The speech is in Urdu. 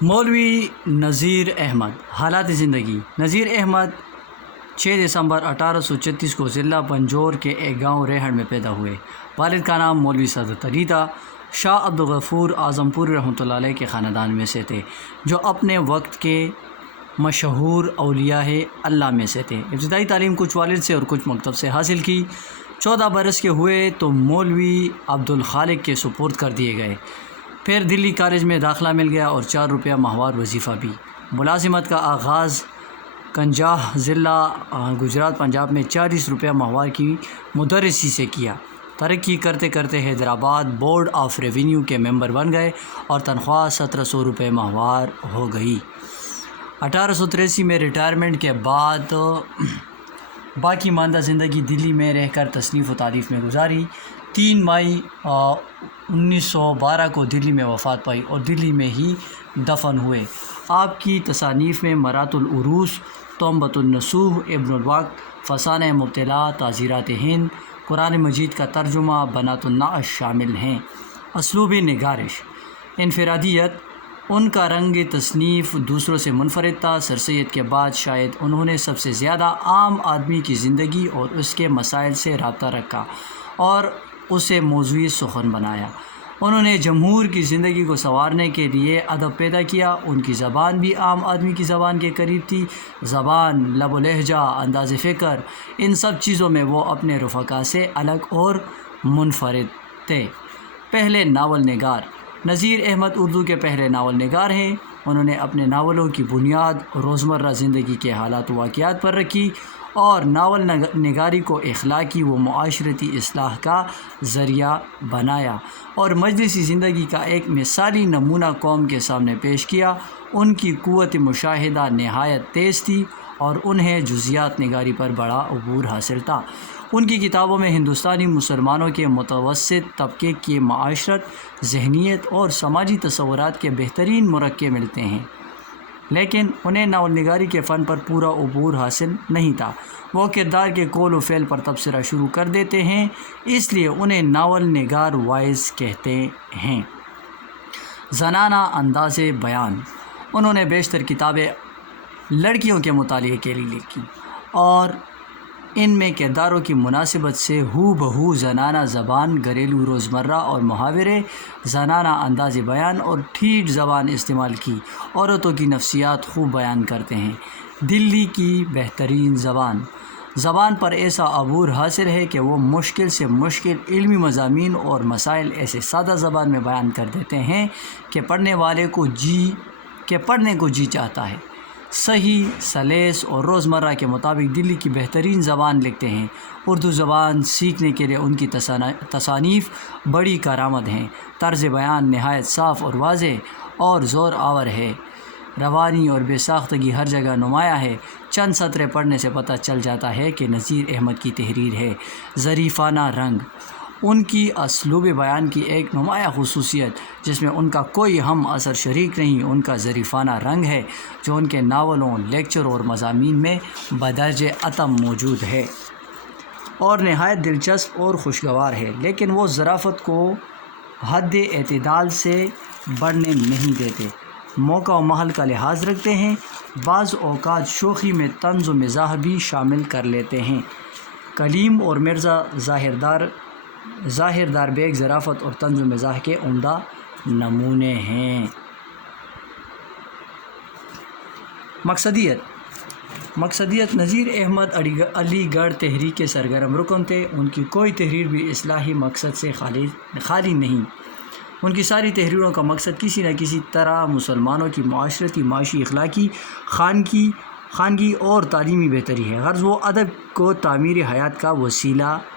مولوی نذیر احمد۔ حالات زندگی۔ نذیر احمد 6 دسمبر 1836 کو ضلع پنجور کے ایک گاؤں ریہڑ میں پیدا ہوئے۔ والد کا نام مولوی سعادت علی تھا۔ شاہ عبدالغفور اعظم پوری رحمۃ اللہ علیہ کے خاندان میں سے تھے، جو اپنے وقت کے مشہور اولیاء اللہ میں سے تھے۔ ابتدائی تعلیم کچھ والد سے اور کچھ مکتب سے حاصل کی۔ 14 برس کے ہوئے تو مولوی عبدالخالق کے سپرد کر دیے گئے۔ پھر دلی کالج میں داخلہ مل گیا اور 4 روپیہ ماہوار وظیفہ بھی۔ ملازمت کا آغاز کنجاہ ضلع گجرات پنجاب میں 40 روپیہ ماہوار کی مدرسی سے کیا۔ ترقی کرتے کرتے حیدرآباد بورڈ آف ریونیو کے ممبر بن گئے اور تنخواہ 1700 روپے ماہوار ہو گئی۔ 1883 میں ریٹائرمنٹ کے بعد باقی ماندہ زندگی دلی میں رہ کر تصنیف و تالیف میں گزاری۔ 3 مئی 1912 کو دلی میں وفات پائی اور دلی میں ہی دفن ہوئے۔ آپ کی تصانیف میں مرات العروس، تحمۃ النصوح، ابن الوقت، فسانہ مبتلا، تعزیرات ہند، قرآن مجید کا ترجمہ، بنات النعش شامل ہیں۔ اسلوب نگارش۔ انفرادیت۔ ان کا رنگ تصنیف دوسروں سے منفرد تھا۔ سر سید کے بعد شاید انہوں نے سب سے زیادہ عام آدمی کی زندگی اور اس کے مسائل سے رابطہ رکھا اور اسے موضوعی سخن بنایا۔ انہوں نے جمہور کی زندگی کو سنوارنے کے لیے ادب پیدا کیا۔ ان کی زبان بھی عام آدمی کی زبان کے قریب تھی۔ زبان، لب و لہجہ، انداز فکر، ان سب چیزوں میں وہ اپنے رفقا سے الگ اور منفرد تھے۔ پہلے ناول نگار۔ نذیر احمد اردو کے پہلے ناول نگار ہیں۔ انہوں نے اپنے ناولوں کی بنیاد روزمرہ زندگی کے حالات و واقعات پر رکھی اور ناول نگاری کو اخلاقی و معاشرتی اصلاح کا ذریعہ بنایا اور مجلسی زندگی کا ایک مثالی نمونہ قوم کے سامنے پیش کیا۔ ان کی قوت مشاہدہ نہایت تیز تھی اور انہیں جزیات نگاری پر بڑا عبور حاصل تھا۔ ان کی کتابوں میں ہندوستانی مسلمانوں کے متوسط طبقے کی معاشرت، ذہنیت اور سماجی تصورات کے بہترین مرکب ملتے ہیں، لیکن انہیں ناول نگاری کے فن پر پورا عبور حاصل نہیں تھا۔ وہ کردار کے قول و فعل پر تبصرہ شروع کر دیتے ہیں، اس لیے انہیں ناول نگار وائز کہتے ہیں۔ زنانہ انداز بیان۔ انہوں نے بیشتر کتابیں لڑکیوں کے مطالعے کے لیے لکھی اور ان میں کرداروں کی مناسبت سے ہو بہو زنانہ زبان، گھریلو روزمرہ اور محاورے، زنانہ انداز بیان اور ٹھیٹھ زبان استعمال کی۔ عورتوں کی نفسیات خوب بیان کرتے ہیں۔ دلی کی بہترین زبان۔ زبان پر ایسا عبور حاصل ہے کہ وہ مشکل سے مشکل علمی مضامین اور مسائل ایسے سادہ زبان میں بیان کر دیتے ہیں کہ پڑھنے کو جی چاہتا ہے۔ صحیح، سلیس اور روزمرہ کے مطابق دلی کی بہترین زبان لکھتے ہیں۔ اردو زبان سیکھنے کے لیے ان کی تصانیف بڑی کارآمد ہیں۔ طرز بیان نہایت صاف اور واضح اور زور آور ہے۔ روانی اور بے ساختگی ہر جگہ نمایاں ہے۔ چند سطریں پڑھنے سے پتہ چل جاتا ہے کہ نذیر احمد کی تحریر ہے۔ ظریفانہ رنگ۔ ان کی اسلوب بیان کی ایک نمایاں خصوصیت، جس میں ان کا کوئی ہم عصر شریک نہیں، ان کا ظریفانہ رنگ ہے، جو ان کے ناولوں، لیکچر اور مضامین میں بدرجہ اتم موجود ہے اور نہایت دلچسپ اور خوشگوار ہے، لیکن وہ ظرافت کو حد اعتدال سے بڑھنے نہیں دیتے۔ موقع و محل کا لحاظ رکھتے ہیں۔ بعض اوقات شوخی میں طنز و مزاح بھی شامل کر لیتے ہیں۔ کلیم اور مرزا ظاہر بیگ ظرافت اور طنز و مزاح کے عمدہ نمونے ہیں۔ مقصدیت۔ نذیر احمد علی گڑھ تحریک کے سرگرم رکن تھے۔ ان کی کوئی تحریر بھی اصلاحی مقصد سے خالی نہیں۔ ان کی ساری تحریروں کا مقصد کسی نہ کسی طرح مسلمانوں کی معاشرتی، معاشی، اخلاقی، خانگی اور تعلیمی بہتری ہے۔ غرض وہ ادب کو تعمیر حیات کا وسیلہ